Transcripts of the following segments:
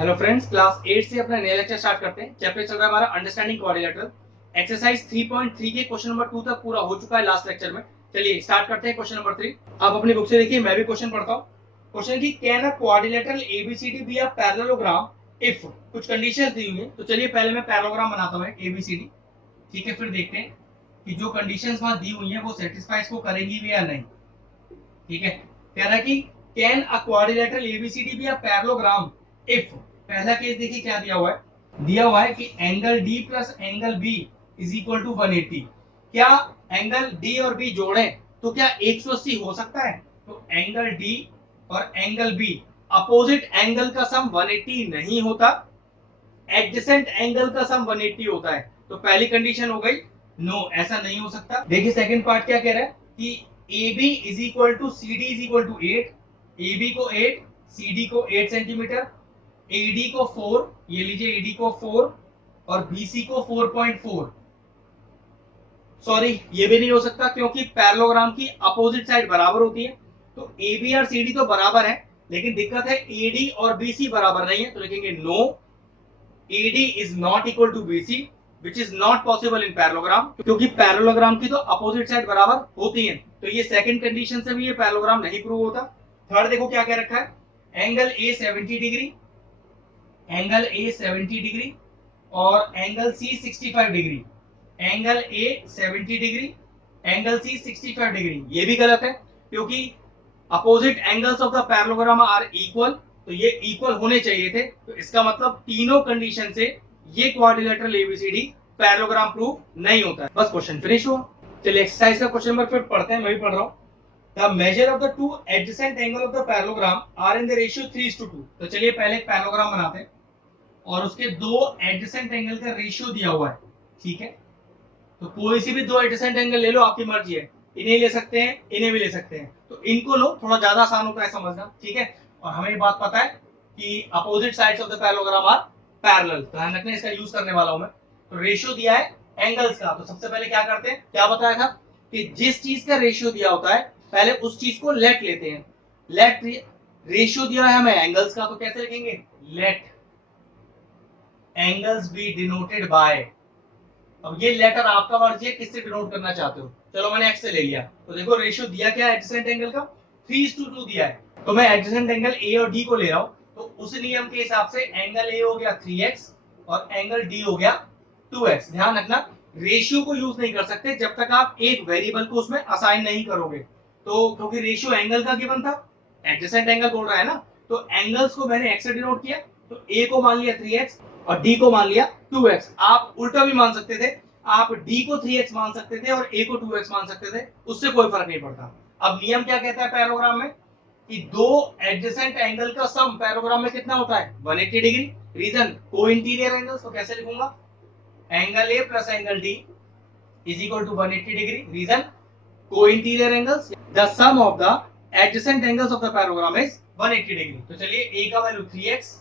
Hello friends, class 8 से अपना नया लेक्चर स्टार्ट करते हैं। चैप्टर चल रहा है हमारा अंडरस्टैंडिंग क्वाड्रिलेटरल। एक्सरसाइज 3.3 के क्वेश्चन नंबर 2 तक पूरा हो चुका है लास्ट लेक्चर में। चलिए स्टार्ट करते हैं क्वेश्चन नंबर 3। आप अपनी बुक से देखिए, मैं भी क्वेश्चन पढ़ता हूँ। क्वेश्चन की can a quadrilateral ABCD be a parallelogram if कुछ कंडीशंस दी हुई है। तो चलिए पहले मैं पैरेललोग्राम बनाता हूँ एबीसीडी। ठीक है, फिर देखते हैं कि जो कंडीशंस वहां दी हुई है वो सेटिस्फाइज को करेंगी भी या नहीं। ठीक है, कह रहा है कि can a quadrilateral ABCD be a parallelogram if. पहला केस देखिए क्या दिया हुआ है कि angle D plus angle B is equal to 180। क्या एंगल डी और बी जोड़ें तो क्या 180 हो सकता है? तो एंगल डी और एंगल बी अपोजिट एंगल का सम 180 नहीं होता, एडजेसेंट एंगल का सम 180 होता है। तो पहली कंडीशन हो गई नो, ऐसा नहीं हो सकता। देखिए सेकंड पार्ट क्या कह रहा है कि A B is equal to C D is equal to 8। A B को 8, सी डी को 8 सेंटीमीटर, एडी को 4, ये लीजिए एडी को 4 और बीसी को 4.4। सॉरी, ये भी नहीं हो सकता क्योंकि पैरेललोग्राम की अपोजिट साइड बराबर होती है। तो ए बी और सी डी तो बराबर है, लेकिन दिक्कत है एडी और बीसी बराबर नहीं है। तो लिखेंगे no, AD is not equal to BC, which is not possible in parallelogram, क्योंकि पैरेललोग्राम की तो अपोजिट साइड बराबर होती है। तो ये सेकंड कंडीशन से भी ये पैरेललोग्राम नहीं प्रूव होता। थर्ड देखो क्या कह रखा है, angle A 70 degree, angle A 70 degree और angle C 65 degree. Angle A 70 degree, angle C 65 degree, ये भी गलत है क्योंकि opposite angles of the parallelogram are equal. तो ये इक्वल होने चाहिए थे। तो इसका मतलब तीनों कंडीशन से ये क्वाड्रिलेटरल एबीसीडी पैरेललोग्राम प्रूफ नहीं होता है। बस क्वेश्चन फिनिश हुआ। चलिए एक्सरसाइज का क्वेश्चन नंबर फिर पढ़ते हैं, मैं भी पढ़ रहा हूँ। The measure of the two adjacent angle of the parallelogram are in the ratio 3:2। तो चलिए पहले एक पैरेललोग्राम बनाते हैं और उसके दो एडजेसेंट एंगल का रेशियो दिया हुआ है। ठीक है, तो कोई सी भी दो एडजेसेंट एंगल ले लो, आपकी मर्जी है। इन्हें ले सकते हैं, इन्हें भी ले सकते हैं। तो इनको लो, थोड़ा ज्यादा आसान होता है समझना। ठीक है, और हमें ये बात पता है कि opposite sides of the parallelogram are parallel. ध्यान रखना, इसका यूज करने वाला हूं मैं। तो रेशियो दिया है एंगल्स का, तो सबसे पहले क्या करते हैं, क्या बताया था कि जिस चीज का रेशियो दिया होता है पहले उस चीज को लेट लेते हैं। लेट रेशियो दिया है हमें एंगल्स का, तो कैसे लिखेंगे, let angles be denoted by. अब ये लेटर आपका मर्जी है किससे डिनोट करना चाहते हो। चलो मैंने एक्स से ले लिया। तो देखो रेशियो दिया क्या है एडजेसेंट एंगल का, 3:2 दिया है। तो मैं एडजेसेंट एंगल ए और डी को ले रहा हूं। तो उस नियम के हिसाब से एंगल ए हो गया 3x और एंगल डी हो गया 2x। ध्यान रखना, रेशियो को यूज नहीं कर सकते जब तक आप एक वेरिएबल को उसमें असाइन नहीं करोगे। तो क्योंकि रेशियो एंगल का गिवन था, एडजेसेंट एंगल बोल रहा है ना, तो एंगल्स को मैंने एक्स से डिनोट किया। तो ए को मान लिया 3x और डी को मान लिया 2x। आप उल्टा भी मान सकते थे, आप डी को 3x मान सकते थे और ए को 2x मान सकते थे, उससे कोई फर्क नहीं पड़ता। अब नियम क्या कहता है पैरेललोग्राम में कि दो एडजेसेंट एंगल का सम पैरेललोग्राम में कितना होता है, 180 degree. Reason co interior angles, तो कैसे लिखूंगा, angle A plus angle D is equal to 180 degree. Reason co interior angles, the sum of the adjacent angles of the parallelogram is 180 degree. तो चलिए ए का वैल्यू 3x,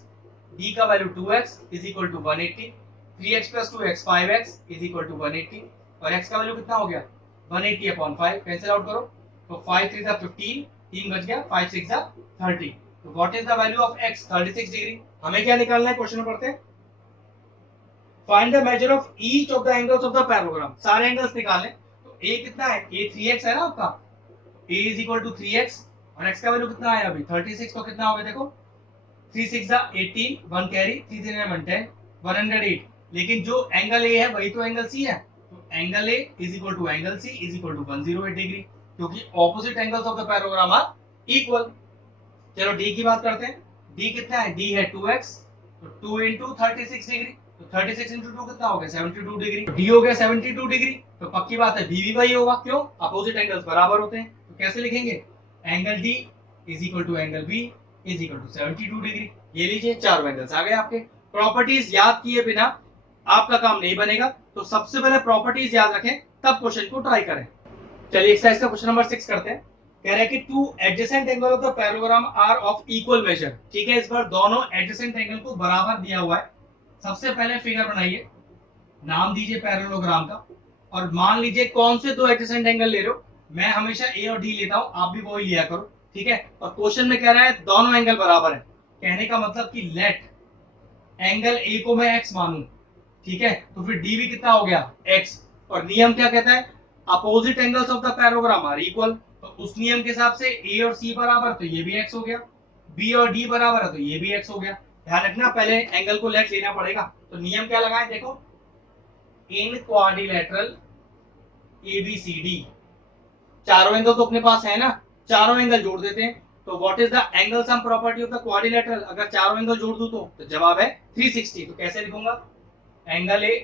डी का value 2x is equal to 180। 3x plus 2x 5x is equal to 180 और x का value कितना हो गया, 180 upon 5। Cancel out करो तो 5 3 15, 3 बच गया, 5 6 30। तो what is the value of x, 36 degree. हमें क्या निकालना है, क्वेश्चन में पढ़ते हैं। Find the measure of each of the angles of the parallelogram. सारे एंगल्स निकालें। तो a कितना है, a 3x है ना आपका, a is equal to 3x और x का वैल्यू कितना आया अभी 36। तो कितना हो गया देखो, 3 6 18, 1 कैरी, 3 3 10, 108। लेकिन जो एंगल ए है वही तो एंगल सी है। तो angle A is equal to angle C is equal to 108 degree, क्योंकि opposite angles of the parallelogram are equal. चलो डी की बात करते हैं। डी कितना है, डी है 2x, तो 2 इंटू 36 डिग्री। तो 36 इंटू 2 कितना हो गया, 72 डिग्री। डी हो गया 72 डिग्री, तो पक्की बात है बी भी वही होगा, क्यों, अपोजिट एंगल्स बराबर होते हैं। तो कैसे लिखेंगे, angle D is equal to angle B is equal to 72 degree. ये लीजिए चार एंगल्स आ गए आपके। प्रॉपर्टीज याद किए बिना आपका काम नहीं बनेगा, तो सबसे पहले प्रॉपर्टीज याद रखें तब क्वेश्चन को ट्राई करें। चलिए एक्सरसाइज का क्वेश्चन नंबर 6 करते हैं। कह रहा है कि two adjacent angle of the parallelogram are of equal measure. ठीक है, इस बार दोनों एडजेसेंट एंगल को बराबर दिया हुआ है। सबसे पहले फिगर बनाइए, नाम दीजिए पैरेललोग्राम का और मान लीजिए कौन से दो एडजेसेंट एंगल ले रहे हो। मैं हमेशा ए और डी लेता हूं, आप भी वही लिया करो। ठीक है, और क्वेश्चन में कह रहा है दोनों एंगल बराबर है। कहने का मतलब कि लेट एंगल ए को मैं एक्स मानूं, ठीक है, तो फिर डी भी कितना हो गया एक्स। और नियम क्या कहता है, opposite angles of the parallelogram are equal, तो उस नियम के हिसाब से ए और सी बराबर तो ये भी एक्स हो गया, बी और डी बराबर है तो ये भी एक्स हो गया। ध्यान रखना पहले एंगल को लेफ्ट लेना पड़ेगा। तो नियम क्या लगाए देखो, इन क्वाड्रिलेटरल एबीसीडी, चारों एंगल तो अपने पास है ना, चारों एंगल जोड़ देते हैं। तो what is the angle sum property of the quadrilateral, अगर चारों एंगल जोड़ दूं तो जवाब है 360। तो कैसे लिखूंगा, angle A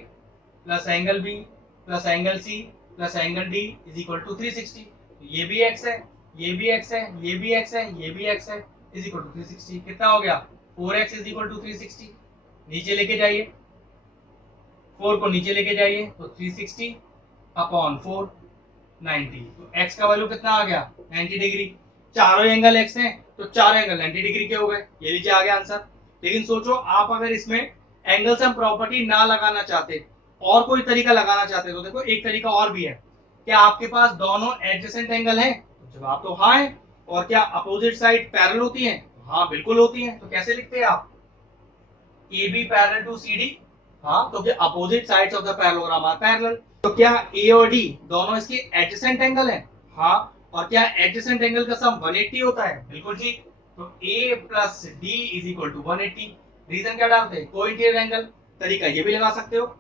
plus angle B plus angle C plus angle D is equal to 360। ये भी एक्स है, ये भी एक्स है, ये भी एक्स है, ये भी एक्स है, इज इक्वल टू 360। कितना हो गया 4x इज इक्वल टू 360। नीचे लेके जाइए, 4 को नीचे लेके जाइए तो 360 अपॉन 4 90। तो x का वैल्यू कितना आ गया 90 डिग्री। चारों एंगल x हैं तो चारों एंगल 90 डिग्री के हो गए, ये नीचे आ गया आंसर। लेकिन सोचो आप अगर इसमें एंगल सम प्रॉपर्टी ना लगाना चाहते और कोई तरीका लगाना चाहते तो देखो एक तरीका और भी है। क्या आपके पास दोनों एडजेसेंट एंगल हैं, तो जवाब तो हाँ है। और क्या अपोजिट साइड पैरेलल होती हैं, हाँ बिल्कुल होती हैं। तो कैसे लिखते हैं आप, A B parallel to C D, हाँ तो क्या opposite sides of the parallelogram are parallel. तो क्या ए और डी दोनों इसके एडजेसेंट एंगल हैं, हाँ। और क्या एडजेसेंट एंगल का सम 180 होता है, बिल्कुल जी। तो A plus D is equal to 180। Reason क्या डालते हैं, कोइंटेरियर एंगल। तरीका ये भी लगा सकते हो,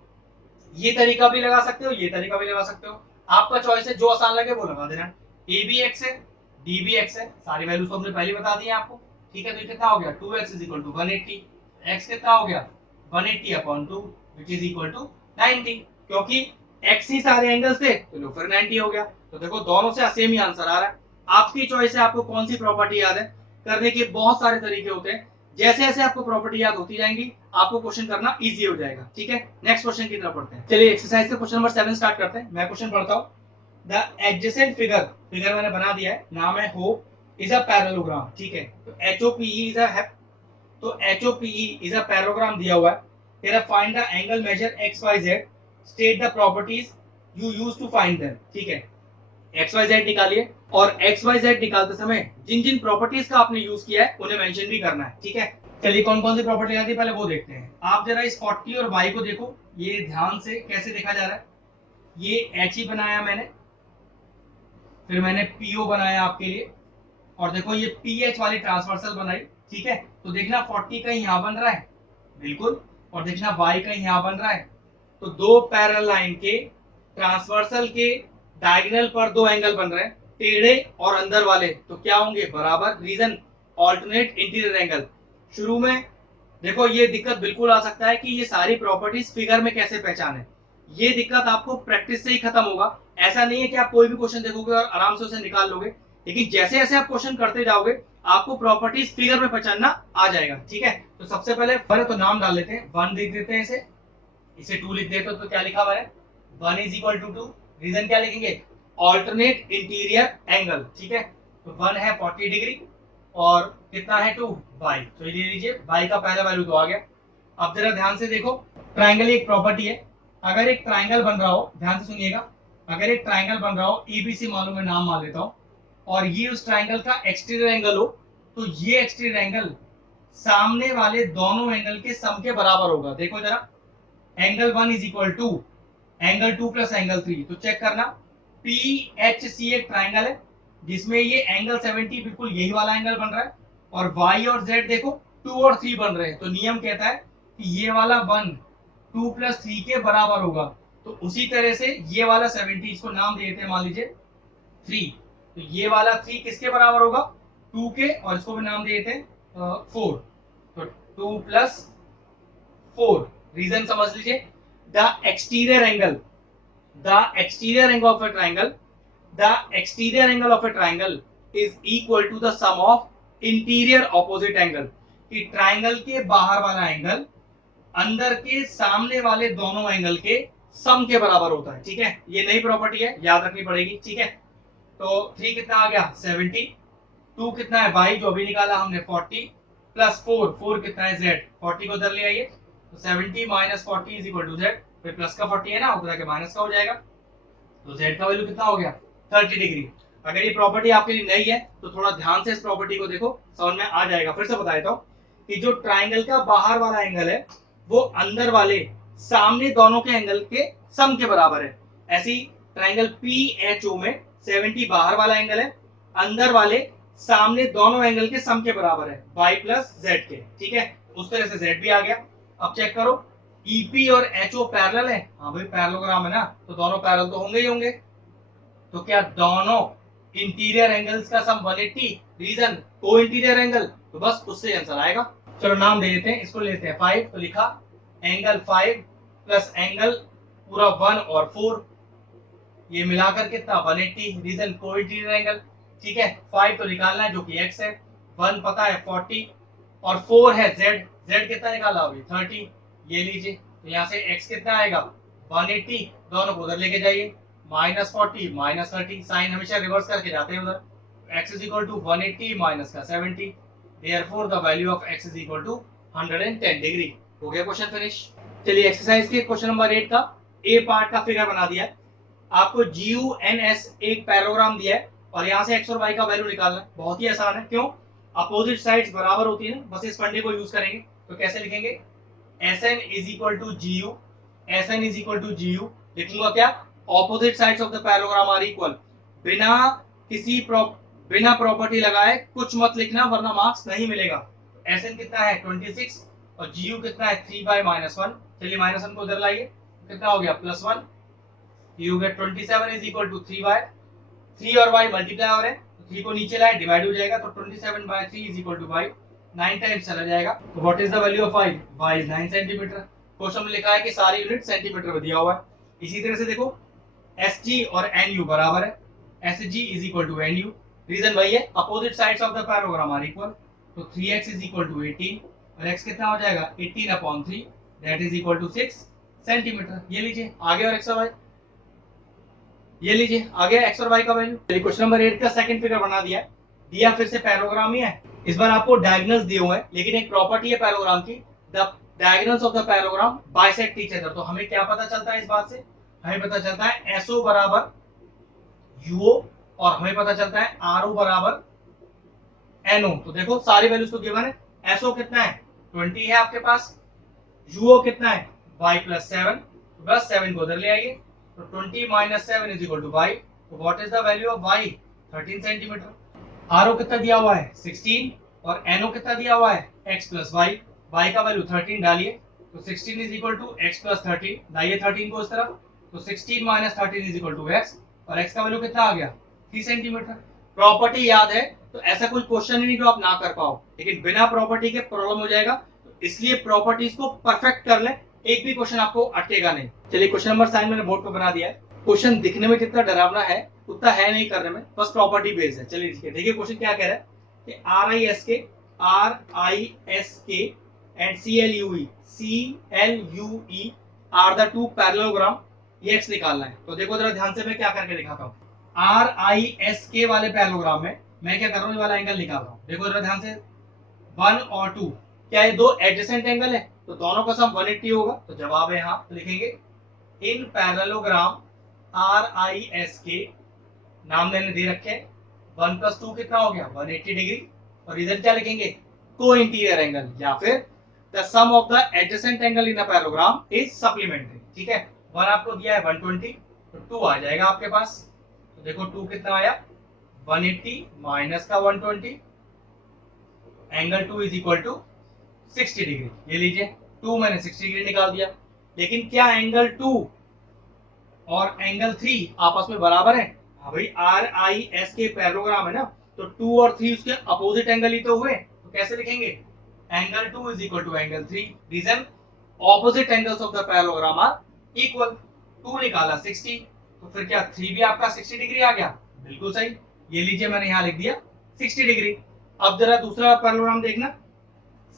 ये तरीका भी लगा सकते हो, ये तरीका भी लगा सकते हो, आपका चॉइस है, जो आसान लगे वो लगा देना। ए भी एक्स है, डी भी एक्स है, सारी वैल्यूज तो हमने पहले बता दी है आपको, ठीक है। तो ये कितना हो गया 2x is equal to 180, x कितना हो गया 180 upon 2 which is equal to 90। क्योंकि x ही सारे एंगल्स थे तो लो फिर 90 हो गया। तो देखो दोनों से सेम ही आंसर आ रहा है। आपकी चॉइस है आपको कौन सी प्रॉपर्टी याद है। करने के बहुत सारे तरीके होते हैं, जैसे जैसे आपको प्रॉपर्टी याद होती जाएंगी आपको क्वेश्चन करना इजी हो जाएगा, ठीक है। नेक्स्ट क्वेश्चन की तरफ पढ़ते हैं। चलिए एक्सरसाइज का क्वेश्चन नंबर 7 स्टार्ट करते हैं। मैं क्वेश्चन पढ़ता हूँ। द एडजेसेंट फिगर, फिगर मैंने बना दिया है, नाम है होप इज अ पैरेललोग्राम, ठीक है। तो एचओपीई इज अ, तो एचओपीई इज अ पैरेललोग्राम दिया हुआ है। तेरा find the angle measure X Y Z, state the properties you use to find them, ठीक है। एक्स वाई जेड निकालिए और एक्स वाई जेड निकालते समय जिन जिन प्रॉपर्टीज का आपने यूज किया है उन्हें मेंशन भी करना है, ठीक है। चलिए कौन कौन सी प्रॉपर्टी आती है पहले वो देखते हैं। आप जरा इस 40 और y को देखो, ये ध्यान से कैसे देखा जा रहा है। ये एच ही बनाया मैंने, फिर मैंने पीओ बनाया आपके लिए, और देखो ये पी एच वाली ट्रांसवर्सल बनाई, ठीक है। तो देखना 40 कहीं यहाँ बन रहा है, बिल्कुल, और देखना y कहीं यहाँ बन रहा है। तो दो पैरेलल लाइन के ट्रांसवर्सल के डायगोनल पर दो एंगल बन रहे हैं, टेढ़े और अंदर वाले, तो क्या होंगे बराबर। Reason alternate interior angle. शुरू में देखो ये दिक्कत बिल्कुल आ सकता है कि ये सारी प्रॉपर्टीज फिगर में कैसे पहचाने, ये दिक्कत आपको प्रैक्टिस से ही खत्म होगा। ऐसा नहीं है कि आप कोई भी क्वेश्चन देखोगे और आराम से उसे निकाल लोगे, लेकिन जैसे जैसे आप क्वेश्चन करते जाओगे आपको प्रॉपर्टीज फिगर में पहचानना आ जाएगा, ठीक है। तो सबसे पहले तो नाम डाल लेते हैं, 1 लिख देते हैं, इसे 2 लिख देते तो क्या लिखा मैंने 1 इज इक्वल टू 2। रीजन क्या लिखेंगे, ऑल्टरनेट इंटीरियर एंगल, ठीक है। तो 1 है 40 डिग्री और कितना है 2 y, तो ये लीजिए y का पहला वैल्यू तो आ गया। अब जरा ध्यान से देखो, ट्राइंगल एक प्रॉपर्टी है। अगर एक ट्राइंगल बन रहा हो, ध्यान से सुनिएगा, अगर एक ट्राइंगल बन रहा हो एबीसी मालूम है, नाम मान लेता हूं, और ये उस ट्राइंगल का एक्सटीरियर एंगल हो, तो ये एक्सटीरियर एंगल सामने वाले दोनों एंगल के सम के बराबर होगा। देखो जरा, angle 1 is equal to angle 2 plus angle 3, तो चेक करना पी एच सी एक ट्राइंगल है जिसमें ये एंगल 70 बिल्कुल यही वाला एंगल बन रहा है, और y और z देखो 2 और 3 बन रहे हैं। तो नियम कहता है कि ये वाला 1 2 प्लस 3 के बराबर होगा। तो उसी तरह से ये वाला 70, इसको नाम देते हैं मान लीजिए 3, तो ये वाला 3 किसके बराबर होगा 2 के, और इसको भी नाम देते हैं 4, तो 2 प्लस 4। रीजन समझ लीजिए, the exterior angle, the exterior angle of a triangle, the exterior angle of a triangle is equal to the sum of interior opposite angle। कि ट्राइंगल के बाहर वाला एंगल अंदर के सामने वाले दोनों एंगल के सम के बराबर होता है, ठीक है। ये नई प्रॉपर्टी है, याद रखनी पड़ेगी, ठीक है। तो 3 कितना आ गया 70, 2 कितना है y जो अभी निकाला हमने 40, प्लस 4 कितना है z, 40 को उधर ले आइए, तो 70 minus 40 is equal to z, फिर प्लस का 40 है ना, उधर के माइनस का हो जाएगा, तो z का वैल्यू कितना हो गया 30 डिग्री। अगर ये प्रॉपर्टी आपके लिए नई है तो थोड़ा ध्यान से इस प्रॉपर्टी को देखो, समझ में आ जाएगा। फिर से बता देता हूँ कि जो ट्राइंगल का बाहर वाला एंगल है वो अंदर वाले सामने दोनों के एंगल के सम के बराबर है। ऐसी ट्राइंगल PHO में 70 बाहर वाला एंगल है, अंदर वाले सामने दोनों एंगल के सम के बराबर है y प्लस जेड के। ठीक है, उस तरह से z भी आ गया। अब चेक करो EP और HO पैरेलल है। हाँ भाई पैरेललोग्राम है ना, तो दोनों पैरेलल तो होंगे ही होंगे। तो क्या दोनों इंटीरियर एंगल्स का सम 180? रीजन को इंटीरियर एंगल, तो बस उससे आंसर आएगा। चलो नाम दे देते हैं, इसको लेते हैं 5, तो लिखा एंगल 5 प्लस एंगल पूरा 1 और 4, ये मिलाकर कितना 180, रीजन को इंटीरियर एंगल। ठीक है, 5 तो निकालना है जो कि x है, 1 पता है 40 और 4 है z। z कितना निकाला होगी 30, ये लीजिए। तो यहाँ से x कितना आएगा 180, दोनों को उधर लेके जाइए, -40 -30, साइन हमेशा रिवर्स करके जाते हैं उधर। x is equal to 180 minus का 70, therefore the value of x is equal to 110 degree. हो गया क्वेश्चन फिनिश। चलिए एक्सरसाइज के क्वेश्चन नंबर 8 का ए पार्ट का फिगर बना दिया है। आपको GUNS एक पैराग्राम दिया है और यहाँ से x और y का वैल्यू निकालना है। बहुत ही आसान है, क्यों? अपोजिट साइड्स बराबर होती है ना, बस इस फंडे को यूज करेंगे। तो कैसे लिखेंगे, SN is equal to GU, SN is equal to GU। लिखूंगा क्या, opposite sides of the parallelogram are equal. बिना किसी बिना प्रॉपर्टी लगाए कुछ मत लिखना वरना मार्क्स नहीं मिलेगा। SN कितना है 26 और GU कितना है 3/-1। चलिए -1 को उधर लाइए, कितना हो गया +1। you get 27 is equal to 3y, 3 और y मल्टीप्लाई हो रहे हैं, 3 को नीचे लाए डिवाइड हो जाएगा, तो 27/3 is equal to y, 9 times चला जाएगा। तो what is the value of y? y is 9 centimetre. Question में लिखा है कि सारी यूनिट सेंटीमीटर में दिया हुआ है। इसी तरह से देखो SG और NU बराबर है, SG is equal to NU। Reason वही है, opposite sides of the parallelogram are equal. तो 3x is equal to 18 और x कितना हो जाएगा 18/3, that is equal to 6 centimetre. ये लीजिए आगे, और x और y ये लीजिए आ गया x और y का वैल्यू। चलिए क्वेश्चन नंबर 8 का सेकंड फिगर बना दिया है। दिया फिर से पैराग्राम ही है, इस बार आपको डायगोनल्स दिए हुए हैं, लेकिन एक प्रॉपर्टी है पैराग्राम की, the diagonals of the parallelogram bisect each other. तो हमें क्या पता चलता है इस बात से, हमें पता चलता है SO बराबर UO और हमें पता चलता है RO बराबर NO। तो देखो सारी वैल्यूज तो गिवन है। SO कितना है 20 है आपके पास, UO कितना है y प्लस 7, बस 7 को उधर ले आइए, तो 20 minus 7 is equal to y। तो what is the value of y 13 centimetre. RO कितना दिया हुआ है 16 और NO कितना दिया हुआ है x प्लस y, y का वैल्यू 13 डालिए, तो 16 is equal to x plus 13, लाइए 13 को इस तरफ, तो 16 minus 13 is equal to x और x का वैल्यू कितना आ गया 3 सेंटीमीटर। प्रॉपर्टी याद है तो ऐसा कोई क्वेश्चन ही नहीं जो आप ना कर पाओ, लेकिन बिना प्रॉपर्टी के प्रॉब्लम हो जाएगा, इसलिए प्रॉपर्टीज को परफेक्ट कर ले, एक भी क्वेश्चन आपको अटकेगा नहीं। चलिए क्वेश्चन नंबर 7 मैंने बोर्ड पर बना दिया है। क्वेश्चन दिखने में जितना डरावना है उतना है नहीं करने में, बस प्रॉपर्टी बेस्ड है। चलिए देखिए क्वेश्चन क्या कह रहा है कि RISK and CLUE are the two parallelogram, ये x निकालना है। तो देखो जरा ध्यान से मैं क्या करके दिखाता हूँ। RISK वाले पैरेललोग्राम में मैं क्या कर रहा हूँ, ये वाला एंगल निकाल रहा हूँ। देखो जरा ध्यान से 1 और 2, क्या ये दो एडजेसेंट एंगल है, तो दोनों का सम 180 होगा। तो जवाब है हाँ, तो लिखेंगे इन पैरेललोग्राम RISK, नाम मैंने दे रखे 1 + 2 कितना हो गया 180 डिग्री, और इधर क्या लिखेंगे को इंटीरियर एंगल, या फिर the sum of the adjacent angle in the parallelogram is supplementary. ठीक है, 1 आपको दिया है 120, तो 2 आ जाएगा आपके पास। तो देखो 2 कितना आया 180 माइनस का 120, angle 2 is equal to 60 degree. ये लीजिए 2 मैंने 60 डिग्री निकाल दिया, लेकिन क्या एंगल 2 और एंगल 3 आपस में बराबर है? हाँ भाई RISK पैरेललोग्राम है ना, तो 2 और 3 उसके अपोजिट एंगल ही तो हुए, तो कैसे लिखेंगे angle 2 is equal to angle 3। Reason opposite angles of the parallelogram are equal. 2 निकाला 60, तो फिर क्या 3 भी आपका 60 डिग्री आ गया, बिल्कुल सही। ये लीजिए मैंने यहाँ लिख दिया 60 डिग्री। अब जरा दूसरा पैरेललोग्राम देखना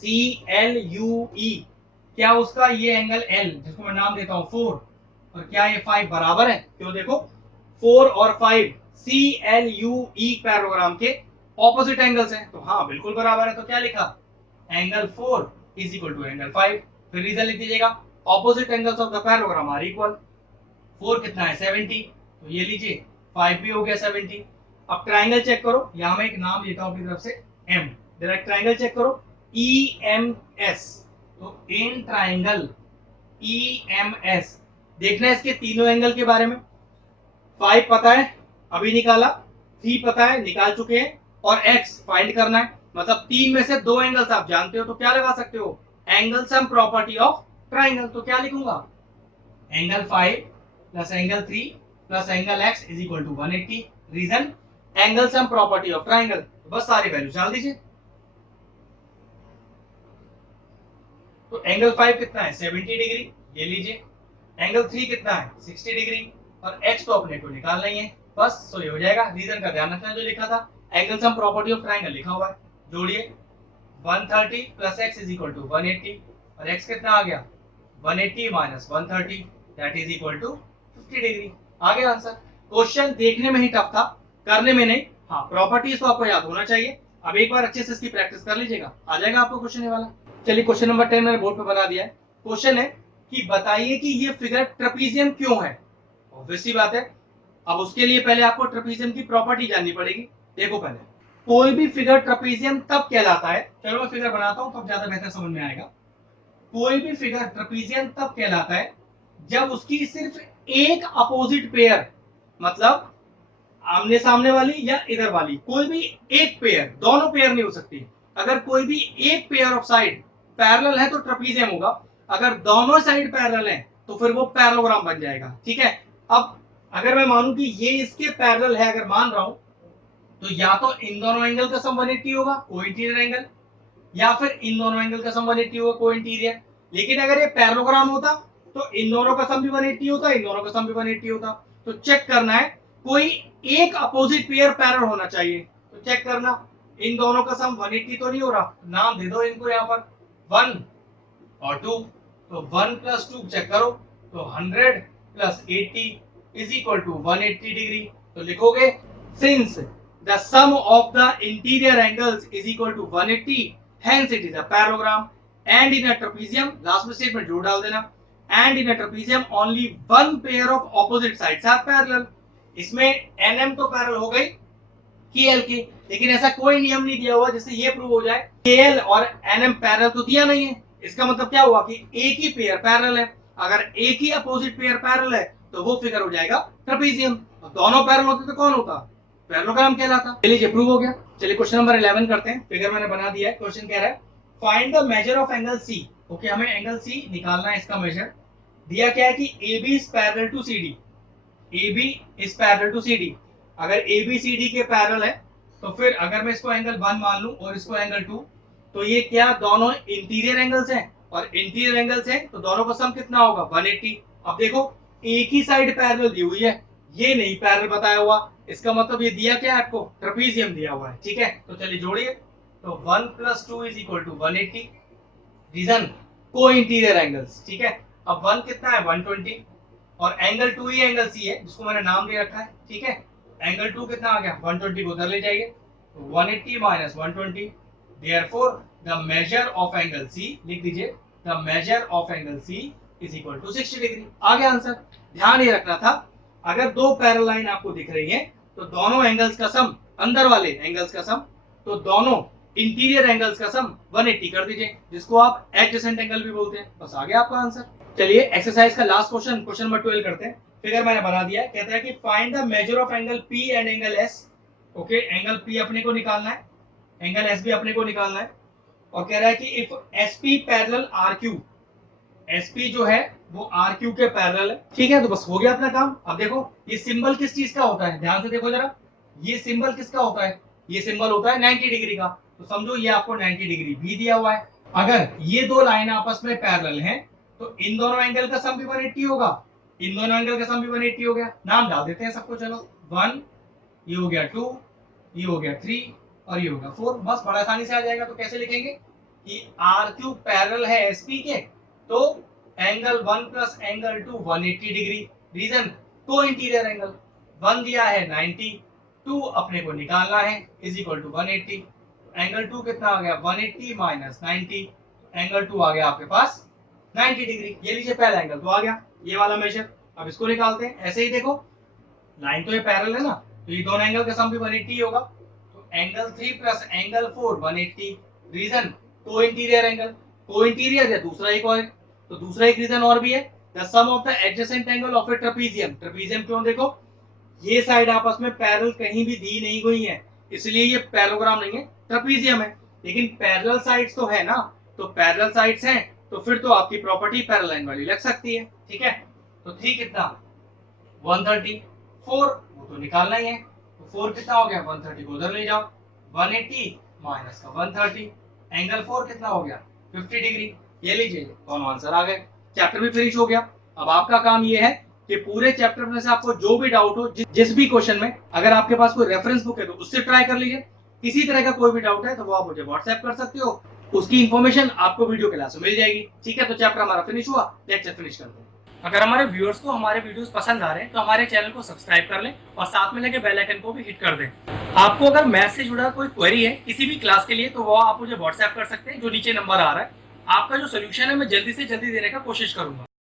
CLUE, क्या उसका ये एंगल L जिसको मैं नाम देता हूँ 4 और क्या ये 5 बराबर है? क्यों देखो 4 और 5 CLUE पैरेललोग्राम के ऑपोजिट एंगल्स हैं, तो हाँ बिल्कुल बराबर है। तो क्या लिखा angle 4 is equal to angle 5। फिर रीजन लिख दीजिएगा opposite angles of the parallelogram are equal. 4 कितना है 70, तो ये लीजिए 5 भी हो गया 70। अब ट्राइंगल चेक करो, यहाँ मैं एक नाम देता हूँ अपनी तरफ से M, डायरेक्ट ट्राइंगल चेक करो EMS, तो इन ट्राइंगल EMS देखना है इसके तीनों एंगल के बारे में। 5 पता है अभी निकाला, 3 पता है निकाल चुके हैं, और x फाइंड करना है। मतलब तीन में से दो एंगल्स आप जानते हो तो क्या लगा सकते हो, angle sum property of triangle. तो क्या लिखूंगा, angle 5 plus angle 3 plus angle x is equal to 180। Reason, angle sum property of triangle. बस सारी वैल्यू डाल दीजिए। तो एंगल 5 कितना है 70 डिग्री, ये लीजिए। एंगल 3 कितना है 60 डिग्री, और x तो अपने को निकालना ही है। बस तो ये हो जाएगा। रीजन का ध्यान रखना, जो लिखा था angle sum property of triangle लिखा हुआ है। जोड़िए 130 plus x is equal to 180, और x कितना आ गया 180 minus 130 that is equal to 50 degree. आ गया आंसर। क्वेश्चन देखने में ही टफ था, करने में नहीं। हाँ, प्रॉपर्टीज तो आपको याद होना चाहिए। अब एक बार अच्छे से इसकी प्रैक्टिस कर लीजिएगा, आ जाएगा आपको क्वेश्चन ये वाला। चलिए क्वेश्चन नंबर 10 मैंने बोर्ड पे बना दिया है। क्वेश्चन है कि बताइए कि ये फिगर ट्रेपीजियम क्यों है। ऑब्वियस सी बात है। अब उसके लिए पहले आपको ट्रेपीजियम की प्रॉपर्टी जाननी पड़ेगी। देखो पहले, कोई भी फिगर ट्रेपीजियम तब कहलाता है, चलो मैं फिगर बनाता हूं तब ज्यादा बेहतर समझ में आएगा। कोई भी फिगर ट्रेपीजियम तब कहलाता है जब उसकी सिर्फ एक अपोजिट पेयर, मतलब आमने सामने वाली या इधर वाली, कोई भी एक पेयर, दोनों पेयर नहीं हो सकती। अगर कोई भी एक पेयर ऑफ साइड पैरेलल है तो ट्रेपीजियम होगा। अगर दोनों साइड पैरेलल है तो फिर वो पैरेललोग्राम बन जाएगा। ठीक है। अब अगर मैं मानूं कि ये इसके पैरेलल है, अगर मान रहा हूं, तो या तो इन दोनों एंगल का सम 180 होगा, को इंटीरियर एंगल, या फिर इन दोनों एंगल का सम 180 होगा, को इंटीरियर। लेकिन अगर ये पैरेललोग्राम होता तो इन दोनों का सम भी 180 होता, इन दोनों का सम भी 180 होता। तो चेक करना है कोई एक अपोजिट पेयर पैरेलल होना चाहिए। तो चेक करना, इन दोनों का सम 180 तो नहीं हो रहा, नाम दे दो इनको यहाँ पर 1 और 2। तो 1 प्लस 2 चेक करो, तो 100 प्लस 80 इज इक्वल टू 180 डिग्री। तो लिखोगे since the sum of the interior angles is equal to 180 hence it is a parallelogram, and in a trapezium, last में स्टेटमेंट जोड़ डाल देना, and in a trapezium only one pair of opposite sides are parallel। इसमें nm तो parallel हो गई KL की, लेकिन ऐसा कोई नियम नहीं दिया हुआ जिससे ये प्रूव हो जाए KL और NM पैरेलल, तो दिया नहीं है। इसका मतलब क्या हुआ कि एक ही पेयर पैरेलल है। अगर एक ही अपोजिट पेयर पैरेलल है तो वो फिगर हो जाएगा ट्रेपीजियम। तो दोनों पैरेलल होते तो कौन होता, पैरेललोग्राम कहलाता। चलिए प्रूव हो गया। चलिए क्वेश्चन नंबर 11 करते हैं। फिगर मैंने बना दिया है। क्वेश्चन कह रहा है find the measure of angle C। Okay, हमें एंगल C निकालना है, इसका मेजर दिया क्या है कि AB is parallel to CD। AB is parallel to CD। अगर AB CD के पैरेलल है तो फिर अगर मैं इसको एंगल 1 मान लूं और इसको एंगल 2, तो ये क्या दोनों इंटीरियर एंगल्स हैं, और इंटीरियर एंगल्स हैं तो दोनों का सम कितना होगा 180। अब देखो एक ही साइड पैरेलल दी हुई है, ये नहीं पैरेलल बताया हुआ, इसका मतलब ये दिया क्या है आपको, ट्रेपीजियम दिया हुआ है। ठीक है, तो चलिए जोड़िए। तो 1 plus 2 is equal to 180। Reason, co interior angles. ठीक है। अब 1 कितना है 120, और एंगल 2 ही एंगल सी है जिसको मैंने नाम दे रखा है। ठीक है, एंगल 2 कितना आ गया 120 को उधर ले जाइए, तो 180 minus 120, therefore the measure of angle C, लिख दीजिए the measure of angle C is equal to 60 degree. आ गया आंसर। ध्यान ये रखना था, अगर दो पैरेलल लाइन आपको दिख रही है तो दोनों एंगल्स का सम, अंदर वाले एंगल्स का सम, तो दोनों इंटीरियर एंगल्स का सम 180 कर दीजिए, जिसको आप एडजेसेंट एंगल भी बोलते हैं। बस आ गया आपका आंसर। चलिए एक्सरसाइज का लास्ट क्वेश्चन, क्वेश्चन नंबर 12 करते हैं। फिगर मैंने बना दिया है। कहता है कि find the measure of angle P and angle S। Okay, angle P अपने को निकालना है, एंगल S भी अपने को निकालना है, और कह रहा है कि if SP parallel RQ, SP जो है वो RQ के पैरेलल है। ठीक है, तो बस हो गया अपना काम। अब देखो ये सिंबल किस चीज का होता है, ध्यान से देखो जरा, ये सिंबल किसका होता है, ये सिंबल होता है 90 डिग्री का। तो समझो ये आपको 90 डिग्री भी दिया हुआ है। अगर ये दो लाइन आपस में पैरेलल हैं तो इन दोनों एंगल का सम भी 180 होगा, इन दोनों एंगल का सम भी 180 हो गया। नाम डाल देते हैं सबको, चलो 1, ये हो गया 2, ये हो गया 3, और ये हो गया 4। बस बड़ा आसानी से आ जाएगा। तो कैसे लिखेंगे कि RQ पैरेलल है SP के, तो angle 1 plus angle 2 180 degree. Reason, co interior angle, 1 दिया है 90, 2 अपने को निकालना है, इज इक्वल टू 180। एंगल 2 कितना आ गया 180 माइनस 90, एंगल 2 आ गया आपके पास 90 डिग्री। ये लीजिए पहला एंगल तो आ गया, ये वाला मेजर। अब इसको निकालते हैं। ऐसे ही देखो लाइन तो ये पैरेलल है ना, तो ये दोनों एंगल का सम भी 180 होगा। तो angle 3 plus angle 4 180। Reason, co interior angle, co-interior है दूसरा एक और है, तो दूसरा एक रीजन और भी है, the sum of the adjacent angle of a trapezium. Trapezium क्यों, देखो ये साइड आपस में पैरेलल कहीं भी दी नहीं हुई है, इसलिए ये पैरेललोग्राम नहीं है, ट्रेपीजियम है। लेकिन पैरेलल साइड्स तो है ना, तो पैरेलल साइड्स हैं तो फिर तो आपकी प्रॉपर्टी पैरेलल लाइन वाली लग सकती है, ठीक है। तो 3 कितना 130, 4 वो तो निकालना ही है, तो 4 कितना हो गया 130 को उधर ले जाओ, 180 माइनस का 130, एंगल 4 कितना हो गया 50 डिग्री। ये लीजिए दोनों आंसर आ गए, चैप्टर भी फिनिश हो गया। अब आपका काम ये है कि पूरे चैप्टर में से आपको जो भी डाउट हो, जिस भी क्वेश्चन में, अगर आपके पास कोई रेफरेंस बुक है तो उससे ट्राई कर लीजिए। किसी तरह का कोई भी डाउट है तो वो आप मुझे व्हाट्सएप कर सकते हो, उसकी इंफॉर्मेशन आपको वीडियो क्लास में मिल जाएगी, ठीक है। तो चैप्टर हमारा फिनिश हुआ, लेक्चर फिनिश करते हैं। अगर हमारे व्यूअर्स को हमारे वीडियोस पसंद आ रहे हैं तो हमारे चैनल को सब्सक्राइब कर लें और साथ में लगे बेल आइकन को भी हिट कर दें। आपको अगर मैथ से जुड़ा कोई क्वेरी है किसी भी क्लास के लिए तो वो आप मुझे व्हाट्सएप कर सकते हैं, जो नीचे नंबर आ रहा है। आपका जो सोल्यूशन है मैं जल्दी से जल्दी देने का कोशिश करूंगा।